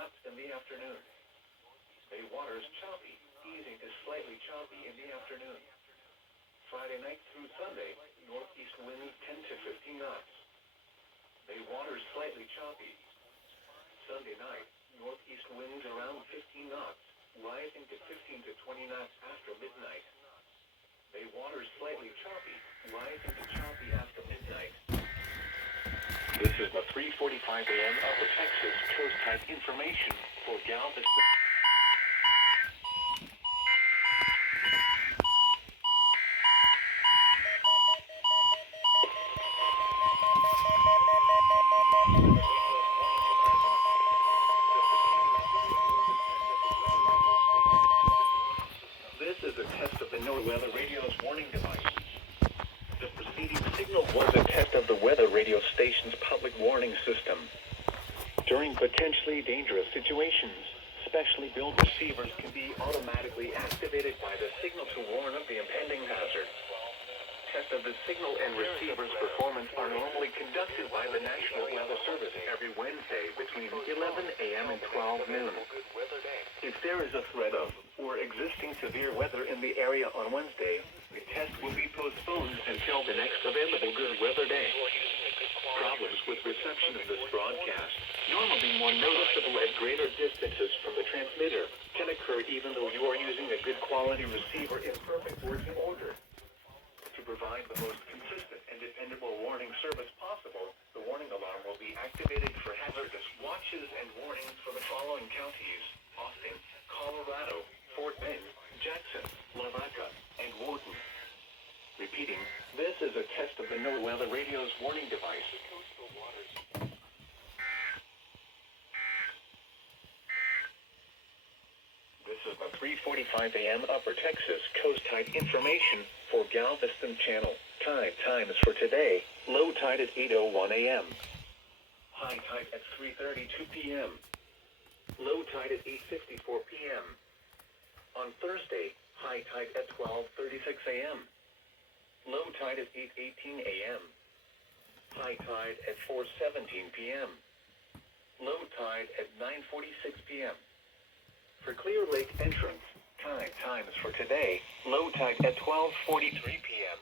knots in the afternoon. Bay waters choppy, easing to slightly choppy in the afternoon. Friday night through Sunday, northeast winds 10 to 15 knots. Bay waters slightly choppy. Sunday night, northeast winds around 15 knots, rising to 15 to 20 knots after midnight. Bay waters slightly choppy, rising to choppy after midnight. This is the 3:45 a.m. Upper Texas Coast Tide information for Galveston. This is a test of the NOAA Weather Radio's warning device. The preceding signal was a test of the weather radio station's public warning system. During potentially dangerous situations, specially built receivers can be automatically activated by the signal to warn of the impending hazard. Tests of the signal and receiver's performance are normally conducted by the National Weather Service every Wednesday between 11 a.m. and 12 noon. If there is a threat of or existing severe weather in the area on Wednesday, the test will be postponed until the next available good weather day. Problems with reception of this broadcast, normally more noticeable at greater distances from the transmitter, can occur even though you are using a good quality receiver in perfect working order. To provide the most consistent and dependable warning service possible, the warning alarm will be activated for hazardous watches and warnings for the following counties: Austin, Colorado, Fort Bend, Jackson, Lavaca, and Wharton. Repeating, this is a test of the NOAA Weather Radio's warning device. This is the 3:45 a.m. Upper Texas Coast Tide information for Galveston Channel. Tide times for today: low tide at 8:01 a.m. High tide at 3:32 p.m. Low tide at 8:54 p.m. On Thursday, high tide at 12:36 a.m. Low tide at 8:18 a.m. High tide at 4:17 p.m. Low tide at 9:46 p.m. For Clear Lake entrance, tide times for today: low tide at 12:43 p.m.